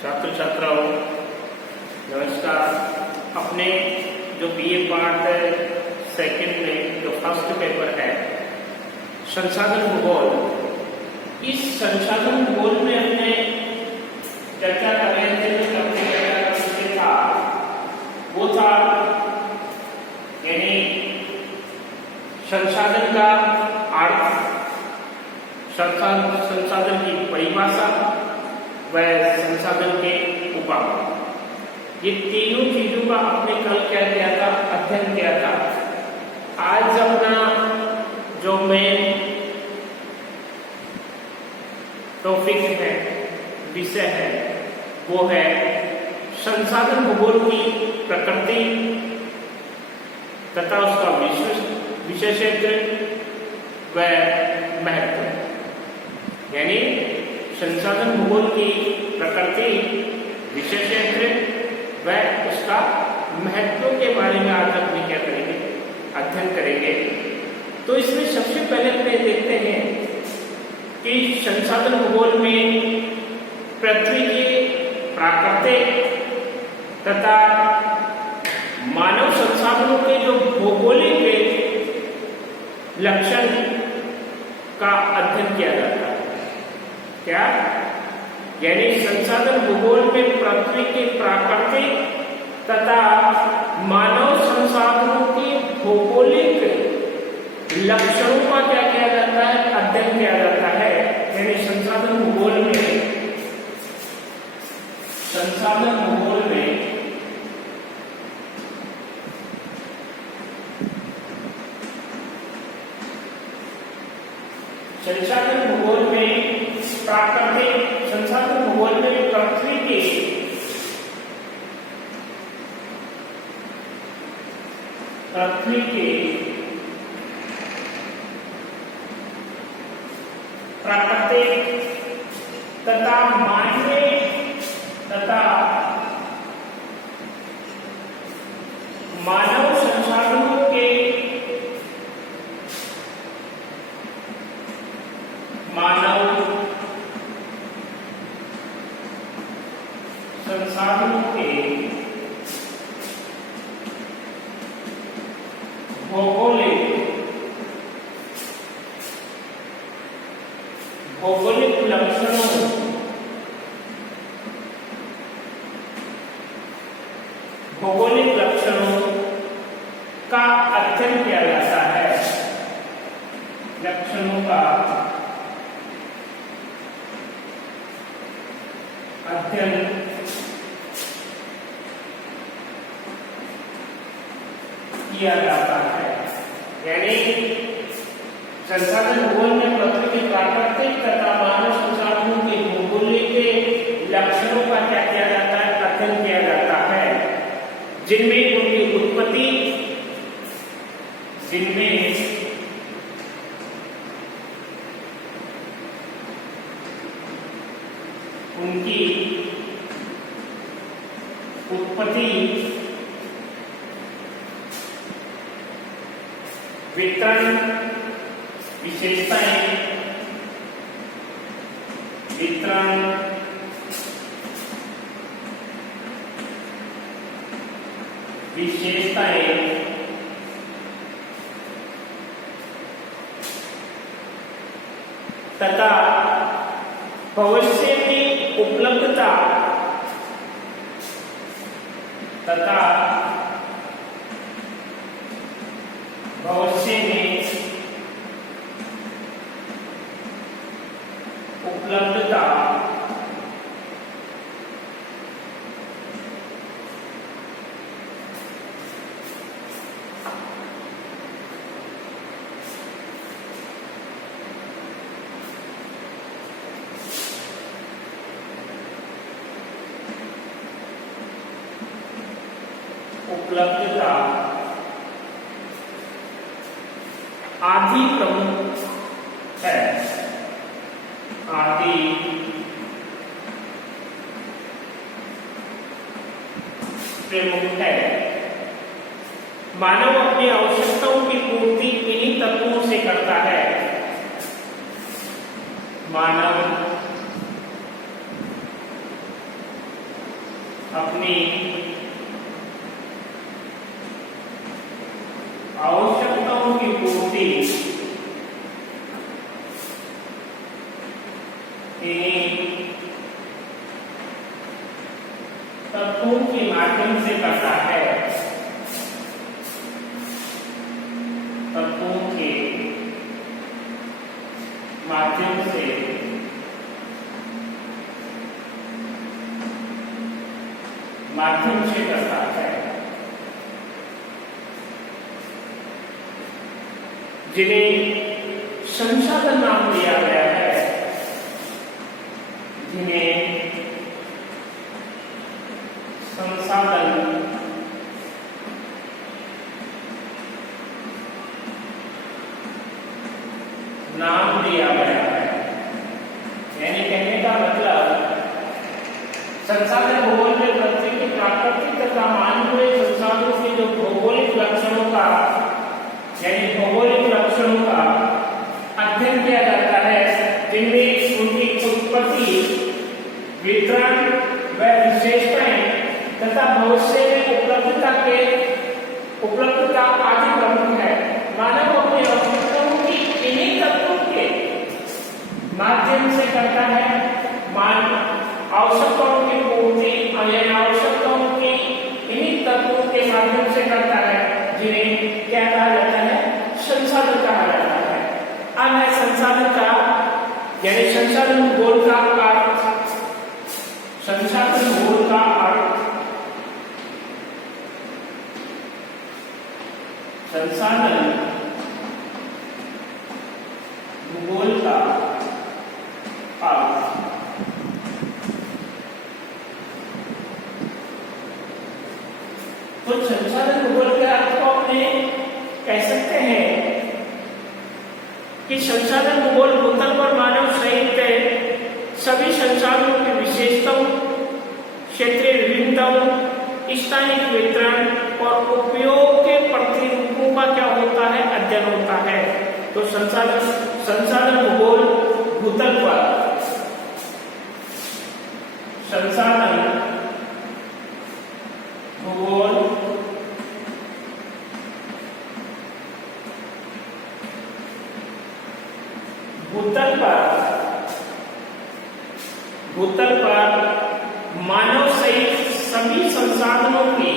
छात्र छात्राओं नमस्कार। अपने जो बीए पार्ट सेकंड में जो फर्स्ट पेपर है संसाधन भूगोल, इस संसाधन भूगोल में हमने चर्चा कर रहे थे जो अपने था वो था यानी संसाधन का अर्थ, संसाधन की परिभाषा व संसाधन के उपाय, ये तीनों चीजों का आपने कल क्या किया था, अध्ययन किया था। आज अपना जो मेन टॉपिक है, विषय है, वो है संसाधन भूगोल की प्रकृति तथा उसका विशेषज्ञ व महत्व। यानी संसाधन भूगोल की प्रकृति, विशेषज्ञ व उसका महत्व के बारे में आज अपने क्या करेंगे, अध्ययन करेंगे। तो इसमें सबसे पहले हम देखते हैं कि संसाधन भूगोल में पृथ्वी के प्राकृतिक तथा मानव संसाधनों के जो भौगोलिक लक्षण का अध्ययन किया जाता है। क्या? यानी संसाधन भूगोल में पृथ्वी के प्राकृतिक तथा मानव संसाधनों के भौगोलिक लक्षणों का क्या किया जाता है, अध्ययन किया जाता है। यानी संसाधन भूगोल में संसाधन भूगोल में प्राकृतिक संसाधन भूगोल में पृथ्वी के प्राकृतिक तथा मानव संसाधनों के भौगोलिक लक्षणों का अध्ययन किया जाता है। लक्षणों का अध्ययन किया जाता है। यानी संसाधन भूगोल में पृथ्वी के प्राकृतिक तथा मानव संसाधनों के भौगोलिक लक्षणों का क्या किया जाता है, अध्ययन किया जाता है, जिनमें उनकी उत्पत्ति, वितरण, विशेषताएं तथा भविष्य में उपलब्धता तथा भविष्य में उपलब्धता आदि प्रमुख है। आदि प्रमुख है। मानव अपनी आवश्यकताओं की पूर्ति इन्हीं तत्वों से करता है। मानव अपनी आवश्यकताओं की पूर्ति तत्वों के माध्यम से करता है। तत्वों के माध्यम से करता है, जिन्हें संसाधन नाम दिया गया है, जिन्हें संसाधन नाम दिया गया है। यानी कहने का मतलब संसाधन भूगोल में पृथ्वी की प्राकृतिक तथा मानवीय संसाधनों के जो भौगोलिक लक्षणों का यानी भौगोलिक लक्षणों का अध्ययन किया जाता है, जिनमें उनकी उत्पत्ति, वितरण व विशेषताएं तथा भविष्य में उपलब्धता आदि प्रमुख है। मानव अपनी आवश्यकताओं की इन्हीं तत्वों के माध्यम से करता है। आवश्यकताओं की पूर्ति आवश्यकताओं की इन्हीं तत्वों के माध्यम से करता है, जिन्हें क्या कहा जाता है? संसाधन कहा जाता है। अब है संसाधन का यानी संसाधन भूगोल का अर्थ। संसाधन भूगोल का अर्थ संसाधन भूगोल का अर्थ तो संसाधन भूगोल के अर्थ को अपने कह सकते हैं कि संसाधन भूगोल भूतल पर मानव सहित सभी संसाधनों की विशेषताओं, क्षेत्रीय विभिन्नताओं, स्थानिक वितरण और उपयोग के प्रतिरूपों का क्या होता है? अध्ययन होता है। तो संसाधन भूगोल भूतल पर संसाधन भूगोल भूतल पर मानव सहित सभी संसाधनों की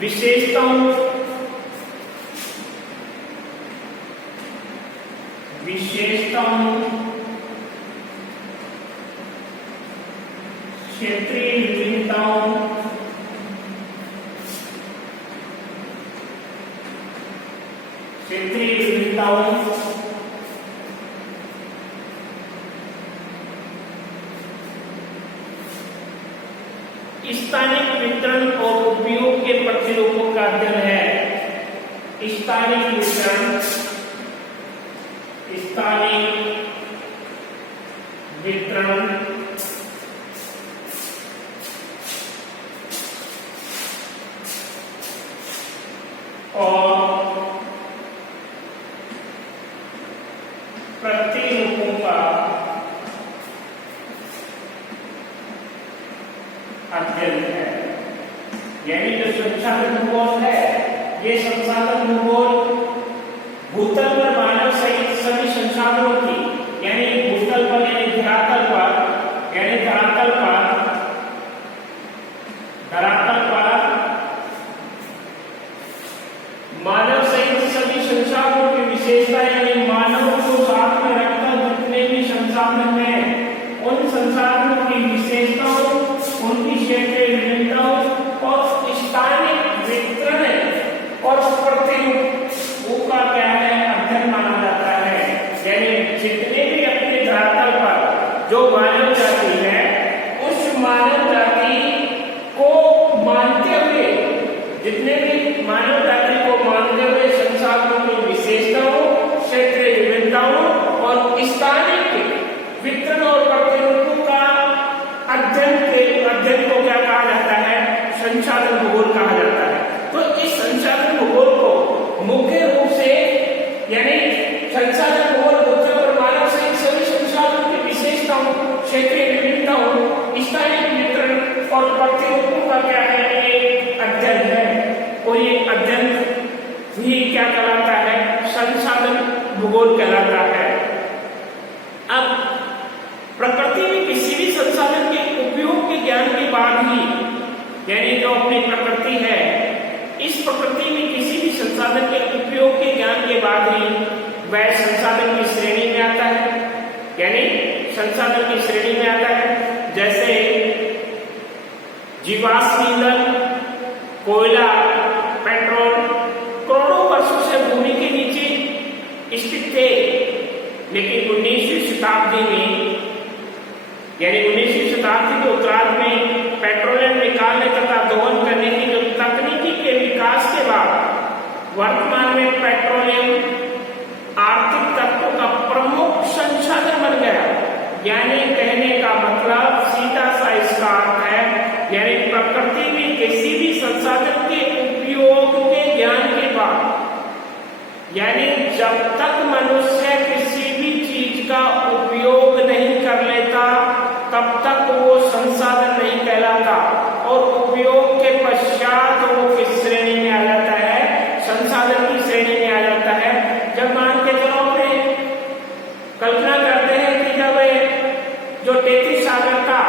विशेषताओं, क्षेत्रीय विभिन्नताओं, स्थानिक वितरण और उपयोग के प्रतिरूपों का अध्ययन है। स्थानिक वितरण और प्रतिरूपों का अध्ययन है। यानी जो संसाधन भूगोल है, ये संसाधन भूगोल भूतल पर मानव सहित सभी संसाधनों की यानी भूतल पर यानी धरातल पर मानव सहित सभी संसाधनों की विशेषता यानी मानव को साथ में रखकर जितने भी संसाधन हैं, उन संसाधनों की विशेषताओं, उनकी क्षेत्रीय विभिन्नताओं और स्थानिक वितरण और प्रतिरूपों का क्या है? अध्ययन और स्थानिक वितरण और प्रतिरूपों का अध्ययन को क्या कहा जाता है? संसाधन भूगोल कहा जाता है। तो इस संसाधन भूगोल को मुख्य रूप से यानी संसाधन भूगोल भूतल और मानव सहित सभी संसाधनों की विशेषताओं, क्षेत्रीय विभिन्नताओं, स्थानिक वितरण और प्रतिरूपों का क्या है? एक अध्ययन है। और ये अध्ययन ही क्या कहलाता है? संसाधन भूगोल कहलाता है। अब प्रकृति में किसी भी संसाधन के उपयोग के ज्ञान के बाद ही, यानी जो अपनी प्रकृति है, इस प्रकृति में किसी भी संसाधन के उपयोग के ज्ञान के बाद ही वह संसाधन की श्रेणी में आता है, यानी संसाधन की श्रेणी में आता है। जैसे जीवाश्म ईंधन, कोयला, पेट्रोल करोड़ों वर्षों से भूमि के नीचे स्थित थे, लेकिन 19वीं शताब्दी में, यानी 19वीं शताब्दी के उत्तरार्ध में पेट्रोलियम निकालने तथा दोहन करने की जो तकनीकी के विकास के बाद वर्तमान में पेट्रोलियम आर्थिक तत्वों का प्रमुख संसाधन बन गया। यानी कहने का मतलब सीधा सा इसका अर्थ है, यानी प्रकृति में किसी भी संसाधन के उपयोग के ज्ञान के बाद, यानी जब तक मनुष्य किसी भी चीज का उपयोग नहीं कर लेता तब तक वो संसाधन नहीं कहलाता, और उपयोग के पश्चात वो किस श्रेणी में आ जाता है? संसाधन की श्रेणी में आ जाता है। जब मान के चलो कल्पना करते हैं कि जब जो 33 सागर था,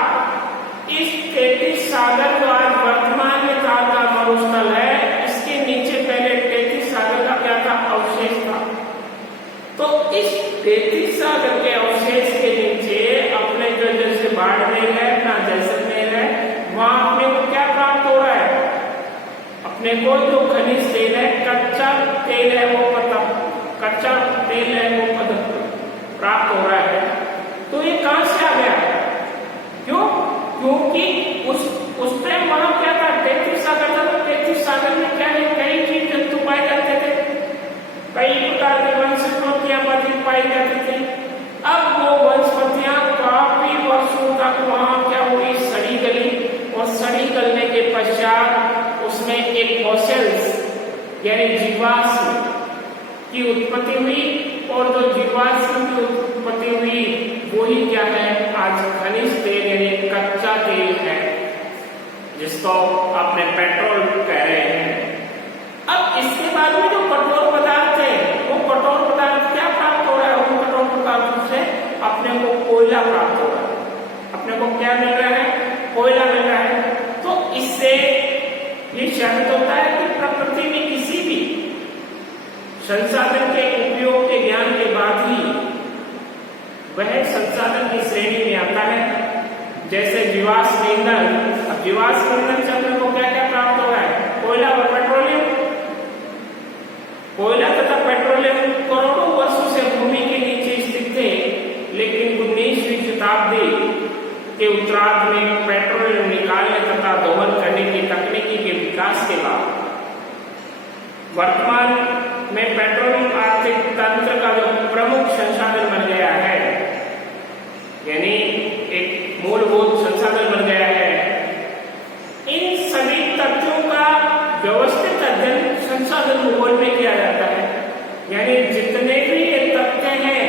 इस 33 सागर जो आज वर्तमान में था का मरुस्थल है, इसके नीचे पहले 33 सागर का क्या था? अवशेष था। तो इस 33 सागर के अवशेष के नीचे अपने जो जैसे बाड़मेर है ना, जैसलमेर है, वहां अपने को क्या प्राप्त हो रहा है? अपने को जो खनिज तेल है, कच्चा तेल है, वो कच्चा तेल है वो प्राप्त हो रहा है। तो ये कहां से आ गया? क्यों? क्योंकि उस टाइम वहां क्या था? 33 सागर था। तो 33 सागर में क्या है? कई जीव जंतु पाए जाते थे, कई प्रकार के वनस्पतियां पाई जाती थी। अब वो वनस्पतियां काफी वर्षों तक वहां क्या हुई? सड़ी गली, और सड़ी गलने के पश्चात उसमें एक फॉसिल्स यानी जीवाश्म की उत्पत्ति हुई, और जो जीवाश्म की उत्पत्ति हुई वही क्या है? आज खनिज तेल यानी कच्चा तेल है, जिसको अपने पेट्रोल कह रहे हैं। अब इसके बाद में जो कठोर पदार्थ है, वो कठोर पदार्थ क्या प्राप्त हो रहा है? उन कठोर पदार्थों से अपने को कोयला प्राप्त हो रहा है। अपने को क्या मिल रहा है? कोयला मिल रहा है। तो इससे ये साबित होता है कि प्रकृति में किसी भी संसाधन के उपयोग के ज्ञान के बाद ही वह संसाधन की श्रेणी में आता है। जैसे जीवाश्म ईंधन, अब जीवाश्म ईंधन से अपने को क्या क्या प्राप्त हो रहा है? कोयला और पेट्रोलियम। कोयला तथा पेट्रोलियम करोड़ों वर्षों से भूमि के नीचे स्थित थे, लेकिन 19वीं शताब्दी के उत्तरार्ध में पेट्रोलियम निकालने तथा दोहन करने की तकनीकी के विकास के बाद वर्तमान में पेट्रोलियम आर्थिक तंत्र का जो प्रमुख संसाधन बन गया है, यानी एक मूलभूत संसाधन बन गया है। इन सभी तथ्यों का व्यवस्थित अध्ययन संसाधन भूगोल में किया जाता है। यानी जितने भी ये तथ्य हैं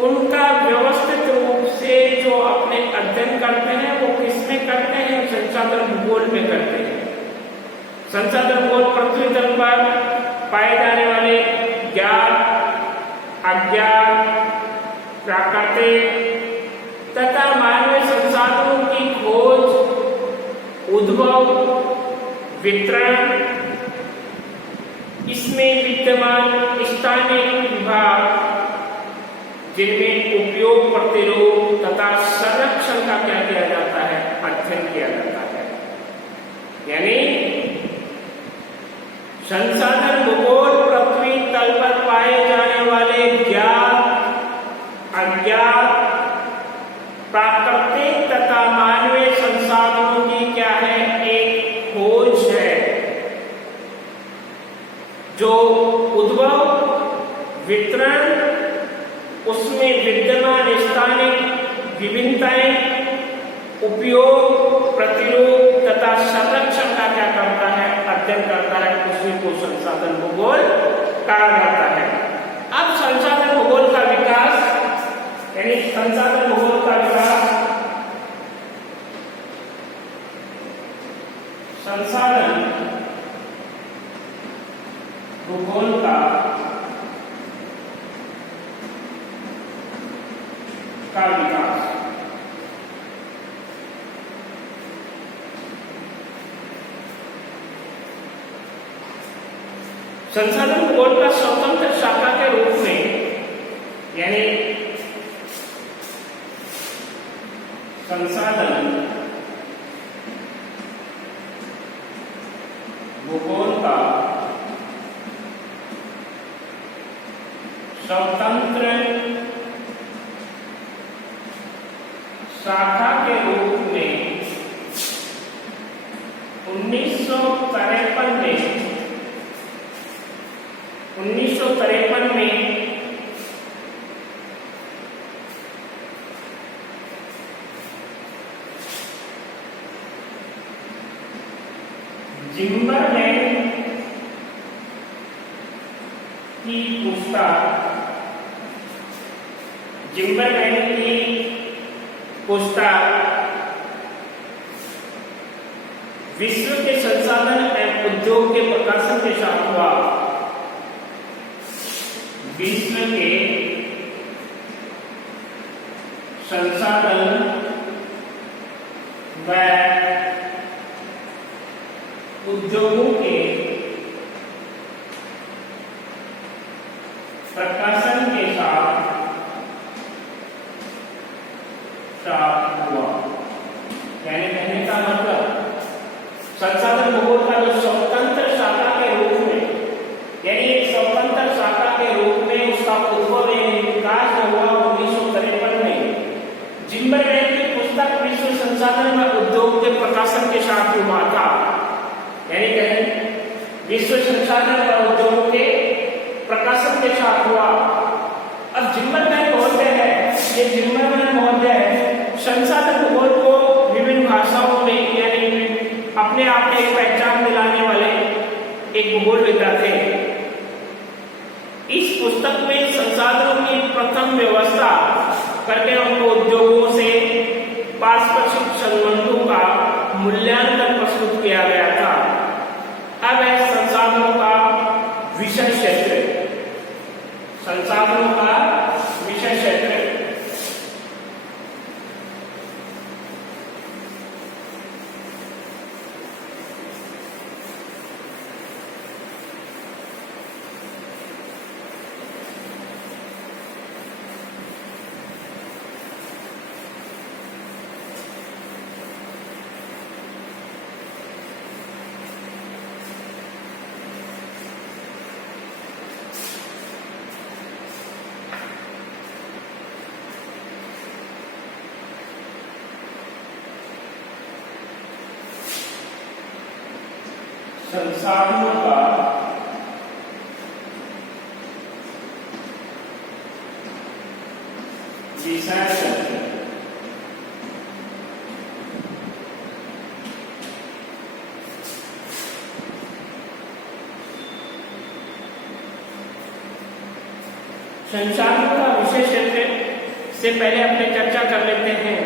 उनका व्यवस्थित रूप से जो अपने अध्ययन करते हैं वो किसमें करते हैं? संसाधन भूगोल में करते हैं। संसाधन भूगोल पृथ्वी तल पर पाए जाने वाले ज्ञात, अज्ञात, प्राकृतिक तथा मानवीय संसाधनों की खोज, उद्भव, वितरण, इसमें विद्यमान स्थानीय विभाग, जिनमें उपयोग, प्रतिरोध तथा संरक्षण का क्या किया जाता है? अध्ययन किया जाता है। यानी संसाधन भूगोल पृथ्वी तल पर पाए जाने वाले ज्ञात, अज्ञात, प्राकृतिक तथा मानवीय संसाधनों की क्या है? एक खोज है, जो उद्भव, वितरण उसमें विद्यमान स्थानिक विभिन्नताएं, उपयोग, प्रतिरोध तथा संरक्षण का क्या करता है, अध्ययन करता है। उसी को संसाधन भूगोल कहा जाता है। अब संसाधन भूगोल का विकास, यानी संसाधन भूगोल का विकास, संसाधन भूगोल का विकास संसाधन भूगोल का स्वतंत्र शाखा के रूप में, यानी संसाधन भूगोल का स्वतंत्र शाखा के रूप में 1953 में जिम्बरलैंड की पुस्तक विश्व के संसाधन एवं उद्योग के प्रकाशन के साथ हुआ। विश्व के संसाधन व उद्योगों के प्रकाशन के साथ हुआ। यानी कहने का मतलब संसाधन भूगोल का जो स्वतंत्र शाखा के रूप में, यानी एक स्वतंत्र शाखा के रूप में उसका उद्भव विकास हुआ 1953 में। जिम्बरलैंड की पुस्तक विश्व संसाधन व उद्योग के प्रकाशन के साथ हुआ था। यानी कहें विश्व संसाधन व उद्योग के प्रकाशन के साथ हुआ। अब जिम्बरलैंड महोदय है, ये जिम्बरलैंड महोदय संसाधन भूगोल को विभिन्न भाषाओं में, यानी अपने आप में एक पहचान दिलाने वाले एक भूगोलवेत्ता थे। इस पुस्तक में संसाधनों की प्रथम व्यवस्था करके उनको उद्योगों से पारस्परिक संबंधों का मूल्यांकन प्रस्तुत किया गया था। अब है संसाधनों का विषय क्षेत्र, संसाधनों का विषय क्षेत्र। संसाधनों का विषय क्षेत्र। संसाधनों का विषय क्षेत्र से पहले अपने चर्चा कर लेते हैं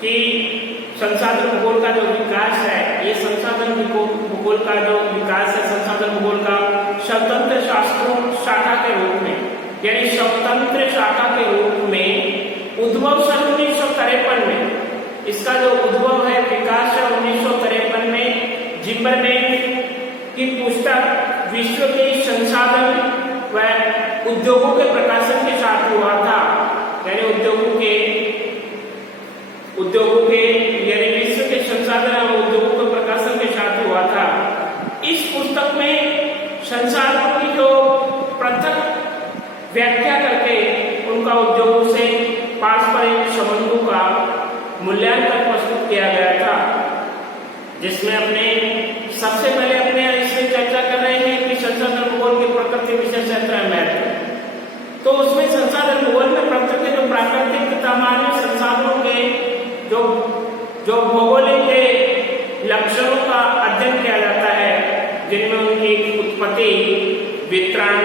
कि संसाधन भूगोल का जो विकास है, ये संसाधन भूगोल का जो विकास है, संसाधन भूगोल का स्वतंत्र शाखा के रूप में, यानी स्वतंत्र शाखा के रूप में उद्भव सन 1953 में, इसका जो उद्भव है, विकास है 1953 में जिम्बरलैंड की पुस्तक विश्व के संसाधन व उद्योगों के प्रकाशन के साथ हुआ था। यानी उद्योगों के यानी विश्व के संसाधन और उद्योगों के प्रकाशन के साथ हुआ था। इस पुस्तक में संसाधनों की जो पृथक व्याख्या करके उनका उद्योगों से पारस्परिक संबंधों का मूल्यांकन प्रस्तुत किया गया था, जिसमें अपने सबसे पहले अपने इससे चर्चा कर रहे हैं कि संसाधन भूगोल की प्रकृति, विषय क्षेत्र, महत्व। तो उसमें संसाधन भूगोल में तथा मानव संसाधनों के जो भौगोलिक के लक्षणों का अध्ययन किया जाता है, जिनमें उनकी उत्पत्ति, वितरण,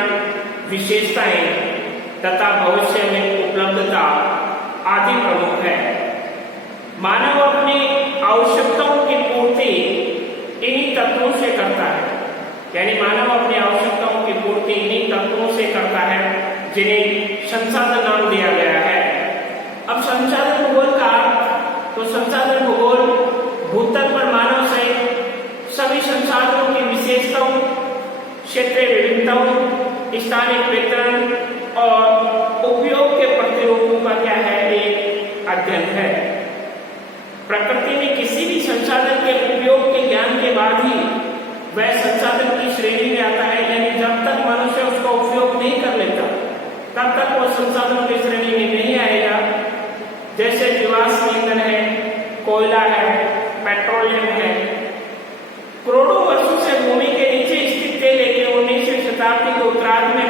विशेषताएं तथा भविष्य में उपलब्धता आदि प्रमुख है। मानव अपनी आवश्यकताओं की पूर्ति इन्हीं तत्वों से करता है, यानी मानव अपनी आवश्यकताओं की पूर्ति इन्हीं तत्वों से करता है जिन्हें संसाधन नाम दिया गया है। अब संसाधन भूगोल का, तो संसाधन भूगोल भूतल पर मानव सहित सभी संसाधनों की विशेषताओं, क्षेत्रीय विभिन्नताओं, स्थानिक वितरण और उपयोग के प्रतिरूपों का क्या है, एक अध्ययन है। प्रकृति में किसी भी संसाधन के उपयोग के ज्ञान के बाद ही वह संसाधन की श्रेणी में आता है, यानी जब तक मनुष्य उसका उपयोग नहीं कर लेता तब तक वो संसाधनों की श्रेणी में नहीं आएगा। जैसे जीवाश्म ईंधन है, कोयला है, पेट्रोलियम है। करोड़ों वर्षों से भूमि के नीचे स्थित थे, लेकिन 19वीं शताब्दी के उत्तरार्ध में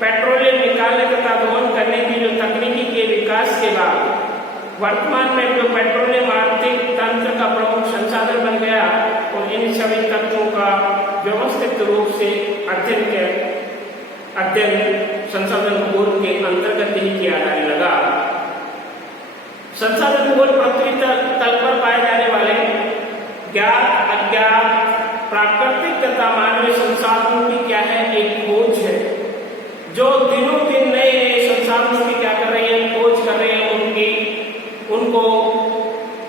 पेट्रोलियम निकालने तथा दोहन करने की जो तकनीकी के विकास के बाद वर्तमान में जो पेट्रोलियम आर्थिक तंत्र का प्रमुख संसाधन बन गया, और इन सभी तत्वों का व्यवस्थित रूप से अध्ययन संसाधन भूगोल के अंतर्गत ही किया जाने लगा। संसाधन भूगोल पृथ्वी तल पर पाए जाने वाले ज्ञात, अज्ञात, प्राकृतिक तथा मानवीय संसाधनों की क्या है, एक खोज है, जो दिनों दिन नए नए संसाधनों की क्या कर रही है, खोज कर रहे हैं,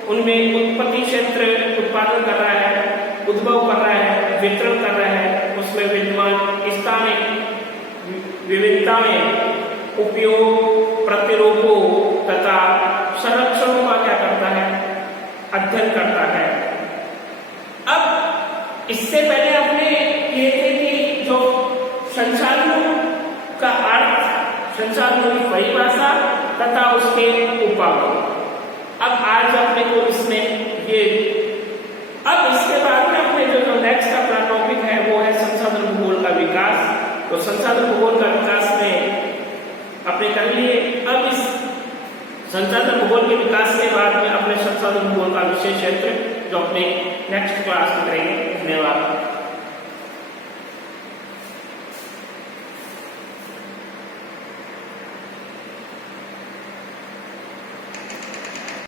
उनमें उत्पत्ति क्षेत्र उत्पादन कर रहा है, उद्भव कर रहा है, वितरण कर रहा है, उसमें विद्यमान स्थानिक विविधताएं, उपयोग, प्रतिरूपों तथा संरक्षणों का क्या करता है, अध्ययन करता है। अब इससे पहले आपने ये थे कि जो संसाधनों का अर्थ, संसाधनों की परिभाषा तथा उसके उपागम। अब आज अपने को इसमें ये, अब इसके बाद में अपने जो नेक्स्ट अपना टॉपिक है वो है संसाधन भूगोल का विकास। तो संसाधन भूगोल का विकास में अपने कर लिए। अब इस संसाधन भूगोल के विकास के बाद में अपने संसाधन भूगोल का विशेष क्षेत्र जो अपने नेक्स्ट क्लास में करेंगे। धन्यवाद।